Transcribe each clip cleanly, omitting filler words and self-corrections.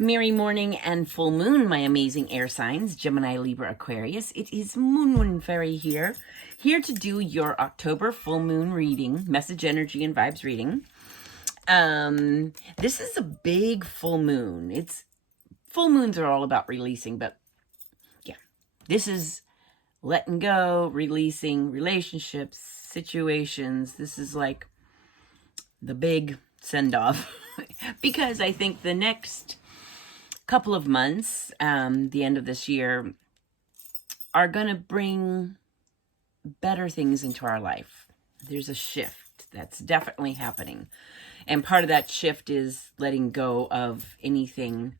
Merry morning and full moon, my amazing air signs, Gemini, Libra, Aquarius. It is Moon Fairy here to do your October full moon reading, message, energy, and vibes reading. This is a big full moon. Full moons are all about releasing, but yeah, this is letting go, releasing relationships, situations. This is like the big send-off because I think the next couple of months, the end of this year, are going to bring better things into our life. There's a shift that's definitely happening. And part of that shift is letting go of anything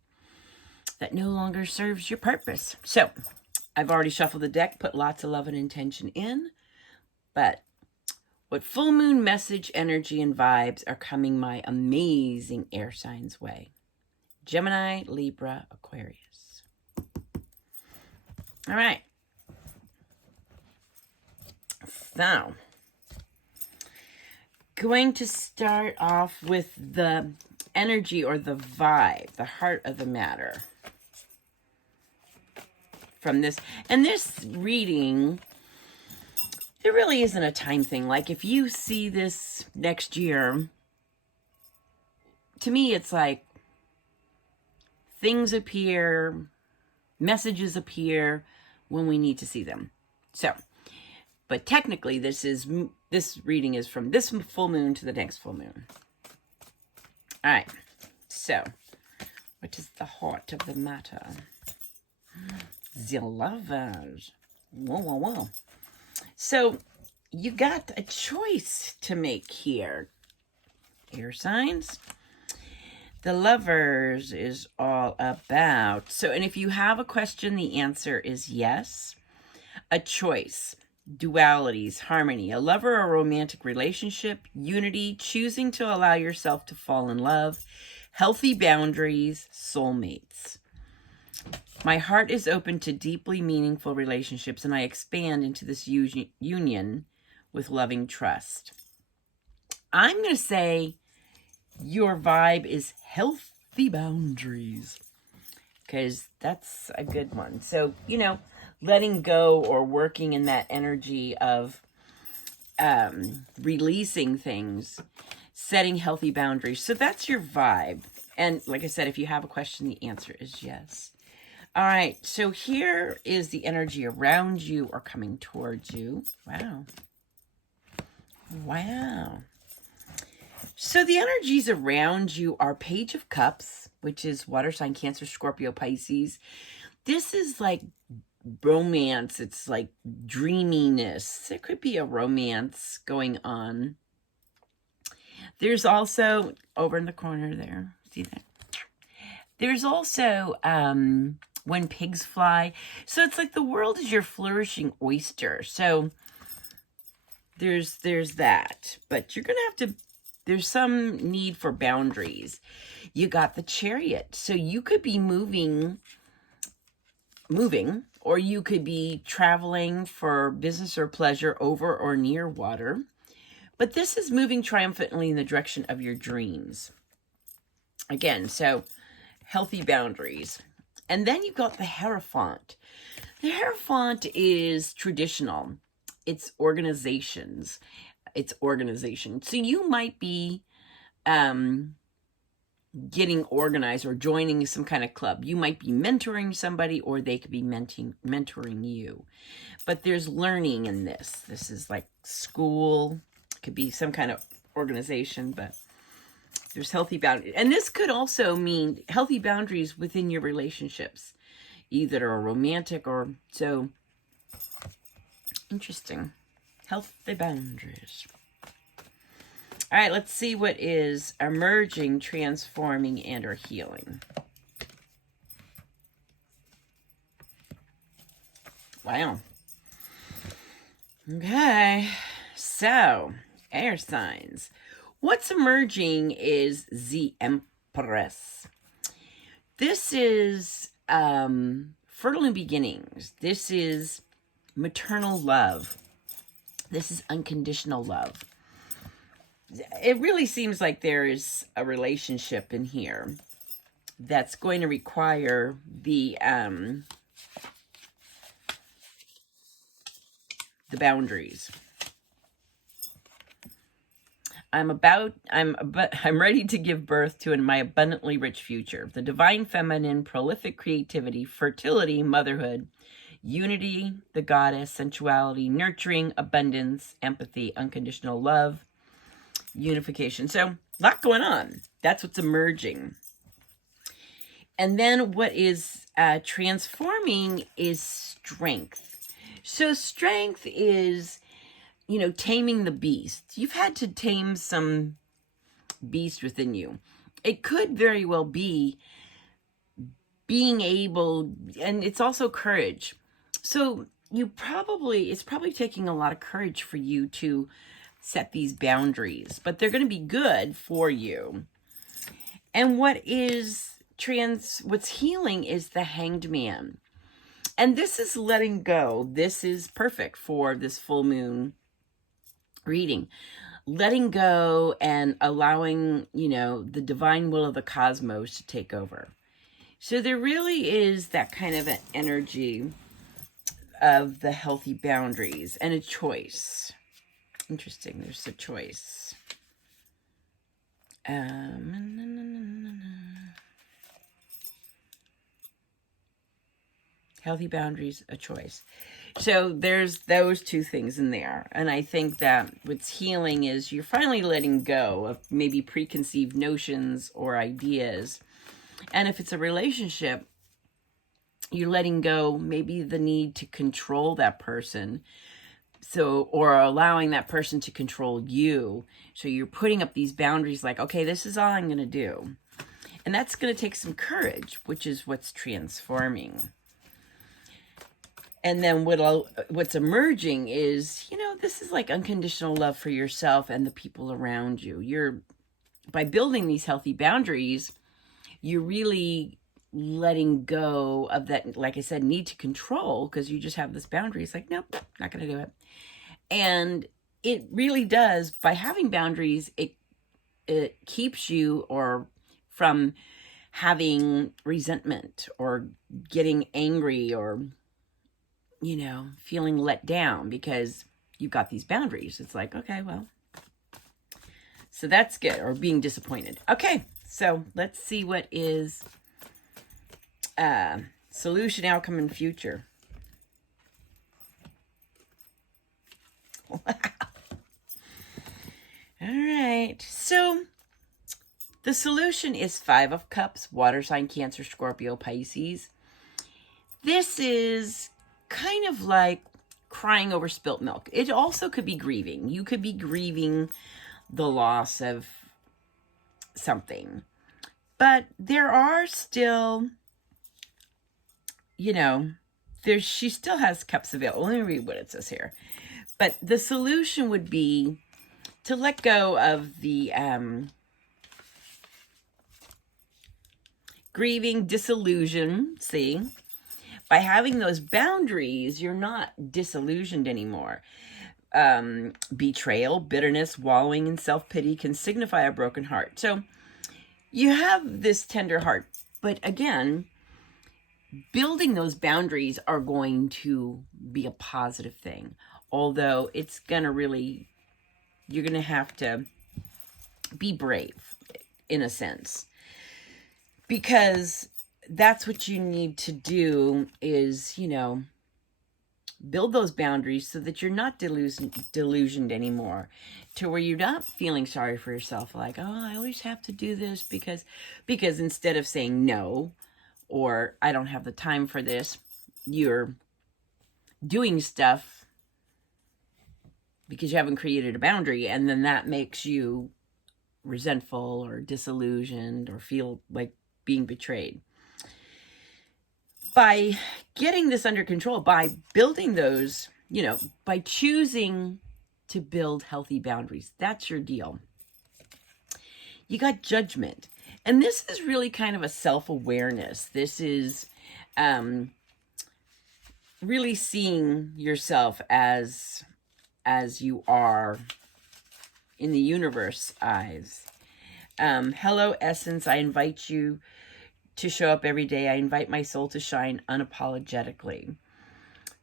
that no longer serves your purpose. So I've already shuffled the deck, put lots of love and intention in, but what full moon message, energy, and vibes are coming my amazing air signs way? Gemini, Libra, Aquarius. All right. So, going to start off with the energy or the vibe, the heart of the matter from this. And this reading, there really isn't a time thing. Like if you see this next year, to me, it's like things appear, messages appear when we need to see them. So, but technically this reading is from this full moon to the next full moon. All right. So, what is the heart of the matter? The Lovers. Whoa, whoa, whoa. So, you got a choice to make here. Air signs. The Lovers is all about. So, and if you have a question, the answer is yes. A choice, dualities, harmony, a lover or romantic relationship, unity, choosing to allow yourself to fall in love, healthy boundaries, soulmates. My heart is open to deeply meaningful relationships, and I expand into this union with loving trust. I'm going to say your vibe is healthy boundaries, because that's a good one. So, letting go or working in that energy of releasing things, setting healthy boundaries. So that's your vibe. And like I said, if you have a question, the answer is yes. All right, so here is the energy around you or coming towards you. Wow. Wow. So the energies around you are Page of Cups, which is water sign, Cancer, Scorpio, Pisces. This is like romance. It's like dreaminess. There could be a romance going on. There's also, over in the corner there, see that? There's also When Pigs Fly. So it's like the world is your flourishing oyster. So there's that. But you're going to have to, there's some need for boundaries. You got the Chariot. So you could be moving, or you could be traveling for business or pleasure over or near water. But this is moving triumphantly in the direction of your dreams. Again, so healthy boundaries. And then you've got the Hierophant. The Hierophant is traditional. It's organizations. It's organization. So you might be getting organized or joining some kind of club. You might be mentoring somebody, or they could be mentoring you. But there's learning in this. This is like school. It could be some kind of organization, but there's healthy boundaries. And this could also mean healthy boundaries within your relationships, either a romantic or so. Interesting. Healthy boundaries. All right, let's see what is emerging, transforming, and or healing. Wow. Okay, so air signs. What's emerging is the Empress. This is fertile new beginnings. This is maternal love. This is unconditional love. It really seems like there is a relationship in here. that's going to require the boundaries. I'm ready to give birth to my abundantly rich future. The divine feminine, prolific creativity, fertility, motherhood, unity, the goddess, sensuality, nurturing, abundance, empathy, unconditional love, unification. So, a lot going on. That's what's emerging. And then what is transforming is strength. So strength is, you know, taming the beast. You've had to tame some beast within you. It could very well be being able, and it's also courage. So it's probably taking a lot of courage for you to set these boundaries, but they're going to be good for you. And what's healing is the Hanged Man. And this is letting go. This is perfect for this full moon reading. Letting go and allowing, you know, the divine will of the cosmos to take over. So there really is that kind of an energy of the healthy boundaries and a choice. Interesting. There's a choice. Healthy boundaries, a choice. So there's those two things in there. And I think that what's healing is you're finally letting go of maybe preconceived notions or ideas. And if it's a relationship, you're letting go maybe the need to control that person. So, or allowing that person to control you. So you're putting up these boundaries like, okay, this is all I'm going to do. And that's going to take some courage, which is what's transforming. And then what's emerging is, you know, this is like unconditional love for yourself and the people around you. By building these healthy boundaries, you're really letting go of that, like I said, need to control, because you just have this boundary. It's like, nope, not going to do it. And it really does, by having boundaries, it keeps you from having resentment or getting angry or, you know, feeling let down because you've got these boundaries. It's like, okay, well, so that's good. Or being disappointed. Okay, so let's see what is solution, outcome, and future. Wow. All right, so the solution is 5 of Cups, water sign, Cancer, Scorpio, Pisces. This is kind of like crying over spilt milk. It also could be grieving. You could be grieving the loss of something. But there are still, you know, she still has cups available. Let me read what it says here. But the solution would be to let go of the grieving, disillusion, see? By having those boundaries, you're not disillusioned anymore. Betrayal, bitterness, wallowing in self-pity can signify a broken heart. So you have this tender heart. But again, building those boundaries are going to be a positive thing. Although it's going to really, you're going to have to be brave in a sense. Because that's what you need to do is, you know, build those boundaries so that you're not delusioned anymore, to where you're not feeling sorry for yourself. Like, oh, I always have to do this because instead of saying no, or I don't have the time for this, you're doing stuff because you haven't created a boundary. And then that makes you resentful or disillusioned or feel like being betrayed. By getting this under control, by building those, you know, by choosing to build healthy boundaries, that's your deal. You got Judgment. And this is really kind of a self-awareness. This is really seeing yourself as you are in the universe eyes. Hello, Essence. I invite you to show up every day. I invite my soul to shine unapologetically.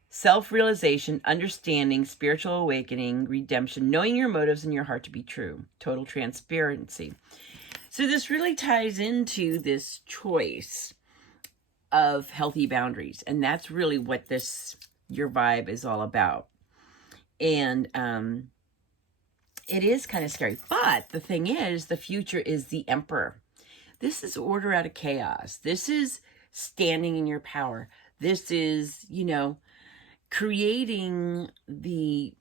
Self-realization, understanding, spiritual awakening, redemption, knowing your motives and your heart to be true, total transparency. So this really ties into this choice of healthy boundaries. And that's really what your vibe is all about. And it is kind of scary. But the thing is, the future is the Emperor. This is order out of chaos. This is standing in your power. This is, creating the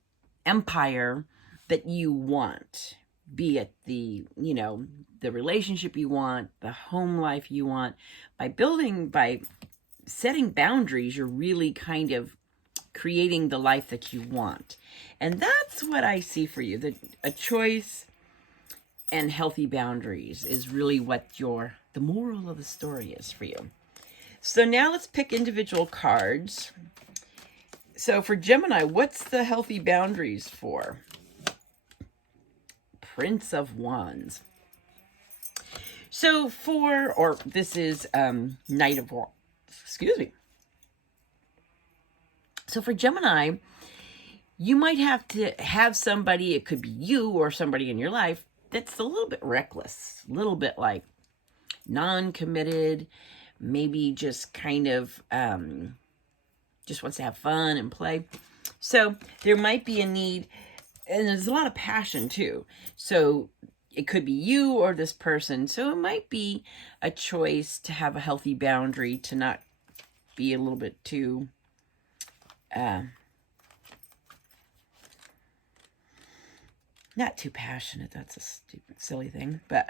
empire that you want, be it the relationship you want, the home life you want. By setting boundaries, you're really kind of creating the life that you want. And that's what I see for you. A choice and healthy boundaries is really what the moral of the story is for you. So now let's pick individual cards. So for Gemini, what's the healthy boundaries for? Prince of Wands. So this is Knight of Wands. Excuse me. So for Gemini, you might have to have somebody, it could be you or somebody in your life, that's a little bit reckless, a little bit like non-committed, maybe just kind of just wants to have fun and play. So there might be a need, and there's a lot of passion too. So it could be you or this person. So it might be a choice to have a healthy boundary, to not be a little bit too not too passionate. That's a stupid, silly thing. But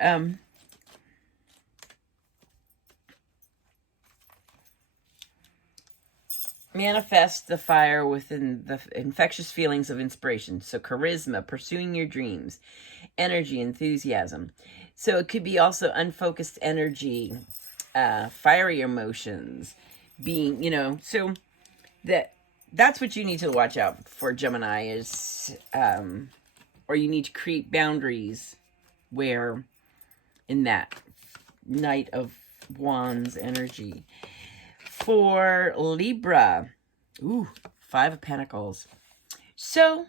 manifest the fire within the infectious feelings of inspiration. So charisma, pursuing your dreams, energy, enthusiasm. So it could be also unfocused energy, fiery emotions, being, so that's what you need to watch out for, Gemini, is, or you need to create boundaries where in that Knight of Wands energy. For Libra, Five of Pentacles. So,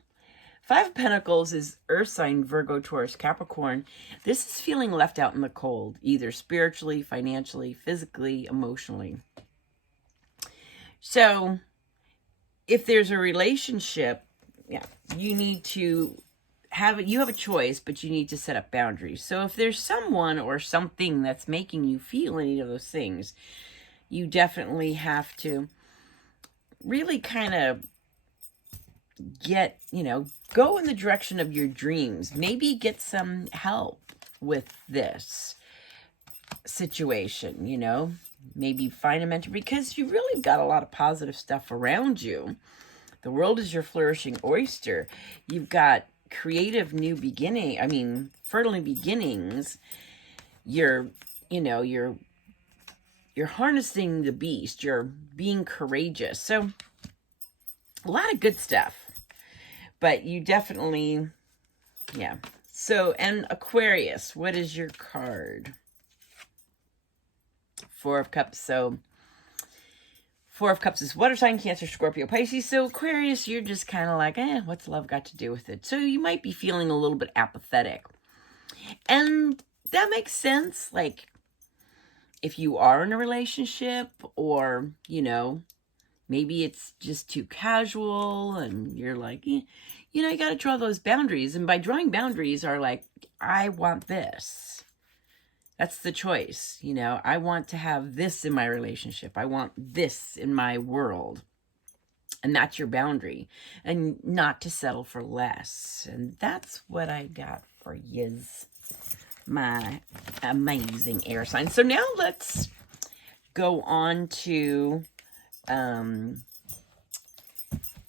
Five of Pentacles is Earth sign, Virgo, Taurus, Capricorn. This is feeling left out in the cold, either spiritually, financially, physically, emotionally. So, if there's a relationship, you need to you have a choice, but you need to set up boundaries. So if there's someone or something that's making you feel any of those things, you definitely have to really kind of go in the direction of your dreams. Maybe get some help with this situation, maybe find a mentor, because you really got a lot of positive stuff around you. The world is your flourishing oyster. You've got creative new fertile new beginnings. You're harnessing the beast. You're being courageous. So a lot of good stuff. But you definitely, So, and Aquarius, what is your card? Four of Cups. So, Four of Cups is water sign, Cancer, Scorpio, Pisces. So Aquarius, you're just kind of like, what's love got to do with it? So you might be feeling a little bit apathetic. And that makes sense. Like, if you are in a relationship, or, maybe it's just too casual and you're like, you got to draw those boundaries. And by drawing boundaries are like, I want this. That's the choice. I want to have this in my relationship. I want this in my world. And that's your boundary. And not to settle for less. And that's what I got for yous, my amazing air sign. So now let's go on to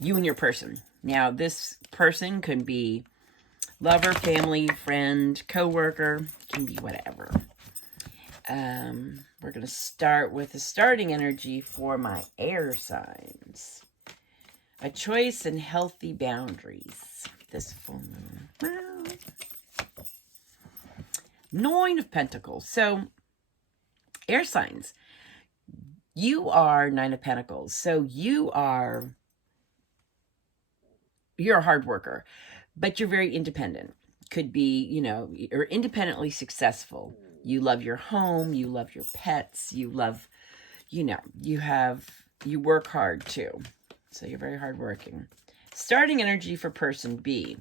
you and your person. Now, this person could be lover, family, friend, co-worker, can be whatever. We're going to start with the starting energy for my air signs. A choice and healthy boundaries. This full moon. Nine of Pentacles. So, Air signs. You are Nine of Pentacles. So you're a hard worker, but you're very independent. Could be, you're independently successful. You love your home. You love your pets. You love, you work hard too. So you're very hardworking. Starting energy for person B.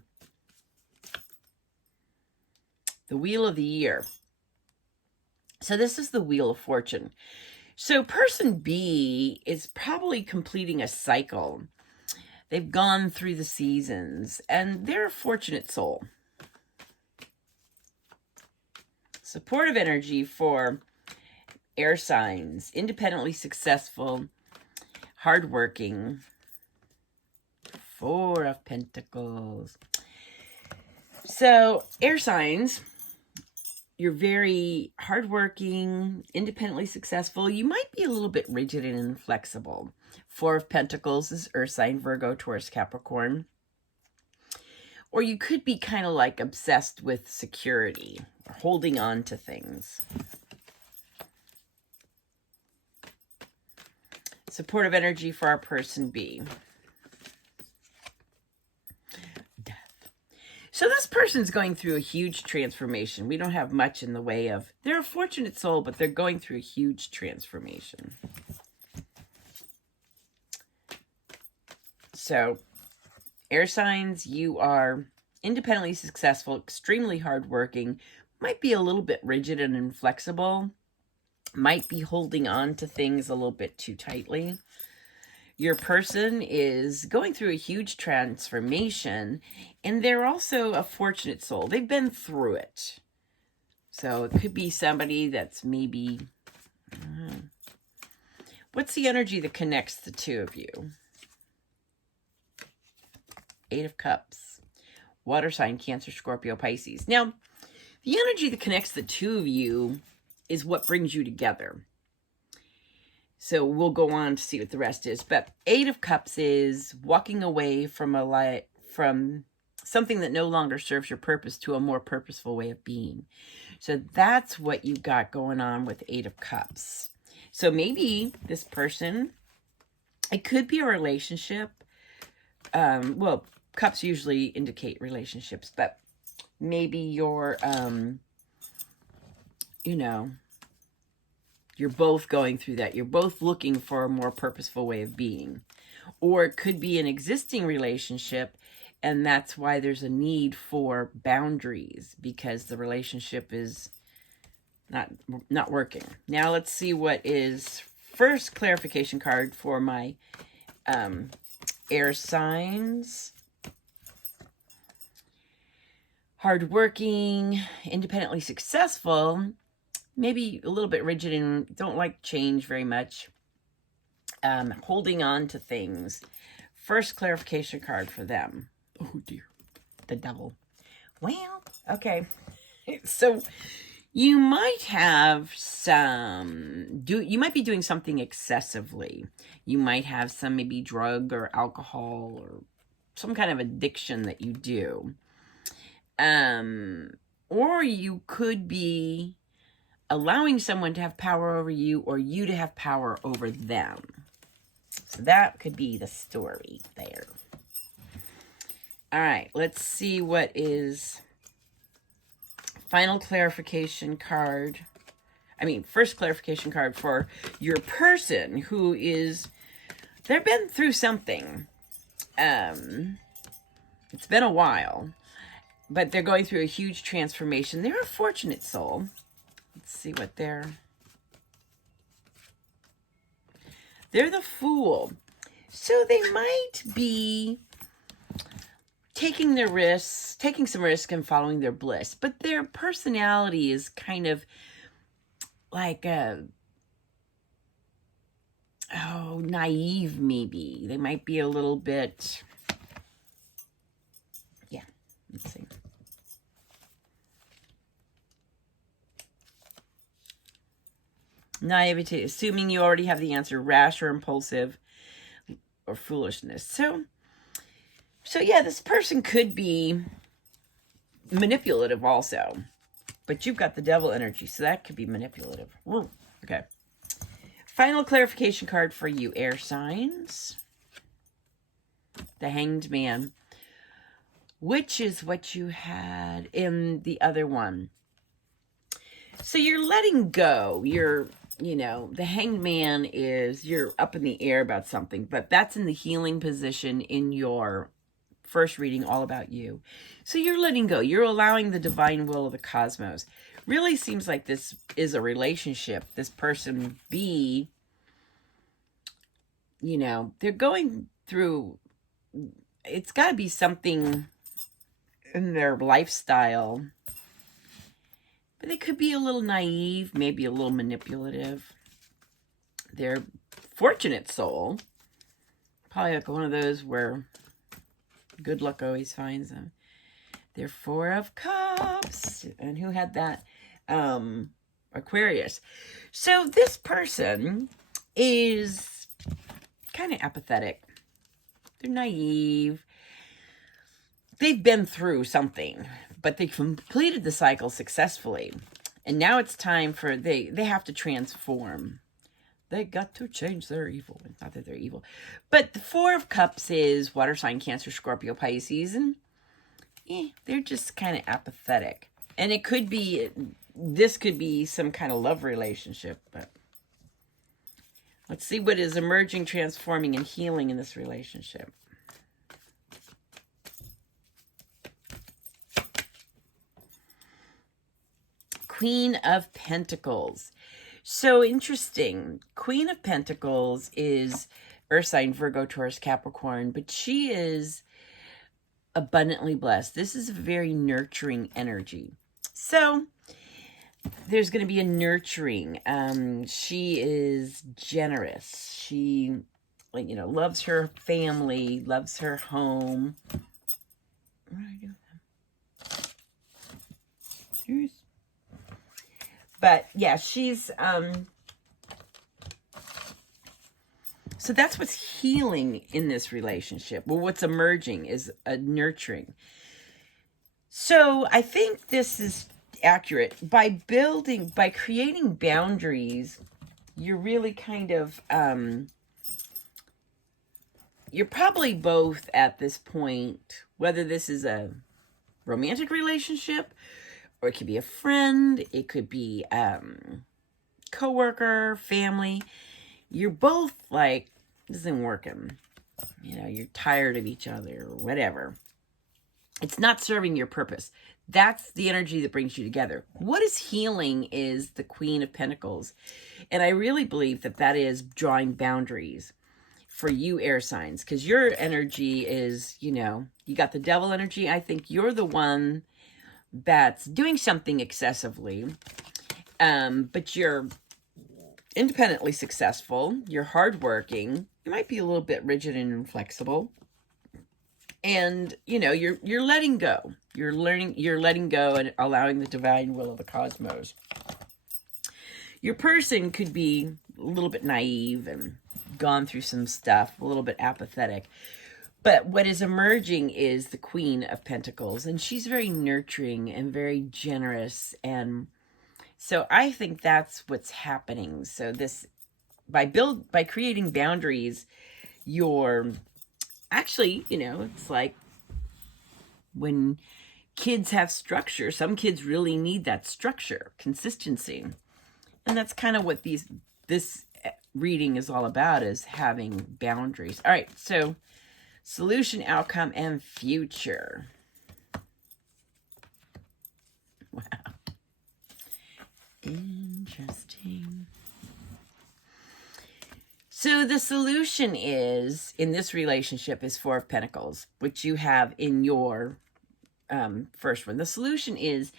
The Wheel of the Year. So this is the Wheel of Fortune. So person B is probably completing a cycle. They've gone through the seasons, and they're a fortunate soul. Supportive energy for air signs, independently successful, hardworking. Four of Pentacles. So air signs, you're very hardworking, independently successful. You might be a little bit rigid and inflexible. Four of Pentacles is Earth sign, Virgo, Taurus, Capricorn. Or you could be kind of like obsessed with security, or holding on to things. Supportive energy for our person B. Death. So this person's going through a huge transformation. We don't have much in the way of, they're a fortunate soul, but they're going through a huge transformation. So, air signs, you are independently successful, extremely hardworking, might be a little bit rigid and inflexible, might be holding on to things a little bit too tightly. Your person is going through a huge transformation, and they're also a fortunate soul. They've been through it. So it could be somebody that's maybe, what's the energy that connects the two of you? Eight of Cups. Water sign, Cancer, Scorpio, Pisces. Now, the energy that connects the two of you is what brings you together. So we'll go on to see what the rest is. But Eight of Cups is walking away from from something that no longer serves your purpose to a more purposeful way of being. So that's what you got going on with Eight of Cups. So maybe this person, it could be a relationship. Well, cups usually indicate relationships, but maybe you're, you're both going through that. You're both looking for a more purposeful way of being. Or it could be an existing relationship, and that's why there's a need for boundaries, because the relationship is not working. Now let's see what is first clarification card for my air signs. Hardworking, independently successful, maybe a little bit rigid and don't like change very much. Holding on to things. First clarification card for them. Oh dear, the devil. Well, okay. So you might have you might be doing something excessively. You might have some maybe drug or alcohol or some kind of addiction that you do. Or you could be allowing someone to have power over you, or you to have power over them. So that could be the story there. All right, let's see what is final clarification card. First clarification card for your person who is, they've been through something. It's been a while, but they're going through a huge transformation. They're a fortunate soul. Let's see what they're the Fool. So they might be taking some risk and following their bliss, but their personality is kind of like naive maybe. They might be a little bit, let's see. Naivety, assuming you already have the answer, rash or impulsive or foolishness. So yeah, this person could be manipulative also, but you've got the devil energy, so that could be manipulative. Ooh, Okay. Final clarification card for you, air signs. The Hanged Man, which is what you had in the other one. So you're letting go. You're, the Hanged Man is, you're up in the air about something, but that's in the healing position in your first reading, all about you. So you're letting go. You're allowing the divine will of the cosmos. Really seems like this is a relationship. This person B, they're going through, it's got to be something in their lifestyle. But they could be a little naive, maybe a little manipulative. They're fortunate soul. Probably like one of those where good luck always finds them. They're 4 of Cups. And who had that? Aquarius. So this person is kind of apathetic. They're naive. They've been through something, but they completed the cycle successfully. And now it's time for, they have to transform. They got to change their evil. Not that they're evil. But the 4 of Cups is water sign, Cancer, Scorpio, Pisces. And they're just kind of apathetic. And it could be, this could be some kind of love relationship. But let's see what is emerging, transforming, and healing in this relationship. Queen of Pentacles. So interesting. Queen of Pentacles is Earth sign, Virgo, Taurus, Capricorn, but she is abundantly blessed. This is a very nurturing energy. So there's going to be a nurturing. She is generous. She, loves her family, loves her home. What do I do with them? Here's. But yeah, she's, so that's what's healing in this relationship. Well, what's emerging is a nurturing. So I think this is accurate. By creating boundaries, you're really kind of, you're probably both at this point, whether this is a romantic relationship, or it could be a friend, it could be coworker, family. You're both like, this isn't working. You're tired of each other or whatever. It's not serving your purpose. That's the energy that brings you together. What is healing is the Queen of Pentacles. And I really believe that that is drawing boundaries for you air signs. Because your energy is, you got the devil energy. I think you're the one that's doing something excessively, but you're independently successful, you're hardworking, you might be a little bit rigid and inflexible, and you're letting go. You're letting go and allowing the divine will of the cosmos. Your person could be a little bit naive and gone through some stuff, a little bit apathetic. But what is emerging is the Queen of Pentacles, and she's very nurturing and very generous. And so I think that's what's happening. So this, by creating boundaries, you're actually, it's like when kids have structure, some kids really need that structure, consistency. And that's kind of what this reading is all about, is having boundaries. All right, so solution, outcome, and future. Wow. Interesting. So the solution is, in this relationship, is 4 of Pentacles, which you have in your first one. The solution is,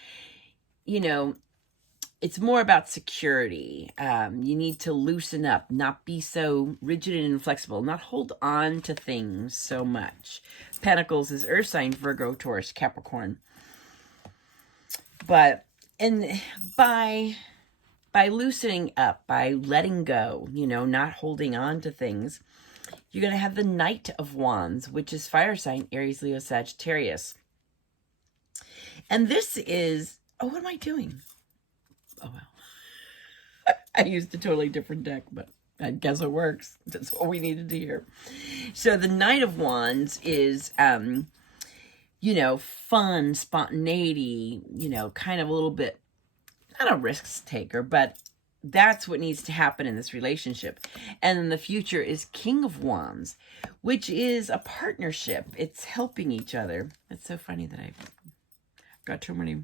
it's more about security. You need to loosen up, not be so rigid and inflexible, not hold on to things so much. Pentacles is Earth sign, Virgo, Taurus, Capricorn. But, and by loosening up, by letting go, not holding on to things, you're going to have the Knight of Wands, which is fire sign, Aries, Leo, Sagittarius. And this is, oh, what am I doing? Oh, wow. I used a totally different deck, but I guess it works. That's what we needed to hear. So the Knight of Wands is, you know, fun, spontaneity, you know, kind of a little bit, not a risk taker, but that's what needs to happen in this relationship. And then the future is King of Wands, which is a partnership. It's helping each other. It's so funny that I've got too many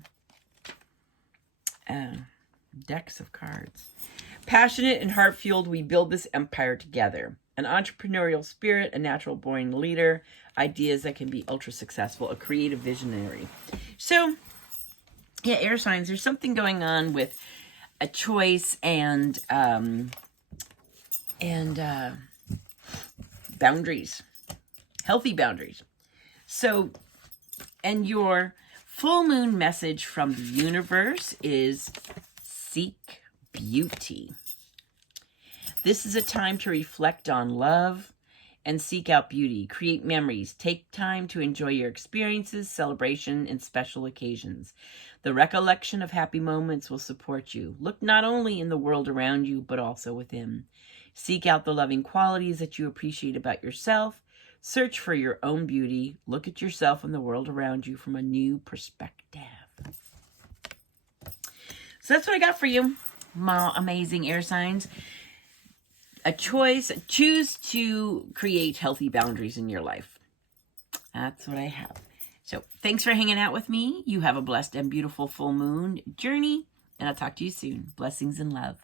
decks of cards. Passionate and heart-fueled, we build this empire together. An entrepreneurial spirit, a natural-born leader, ideas that can be ultra-successful, a creative visionary. So, yeah, air signs, there's something going on with a choice and boundaries, healthy boundaries. So, and your full moon message from the universe is seek beauty. This is a time to reflect on love and seek out beauty. Create memories. Take time to enjoy your experiences, celebration, and special occasions. The recollection of happy moments will support you. Look not only in the world around you, but also within. Seek out the loving qualities that you appreciate about yourself. Search for your own beauty. Look at yourself and the world around you from a new perspective. So that's what I got for you, my amazing air signs. A choice. Choose to create healthy boundaries in your life. That's what I have. So thanks for hanging out with me. You have a blessed and beautiful full moon journey, and I'll talk to you soon. Blessings and love.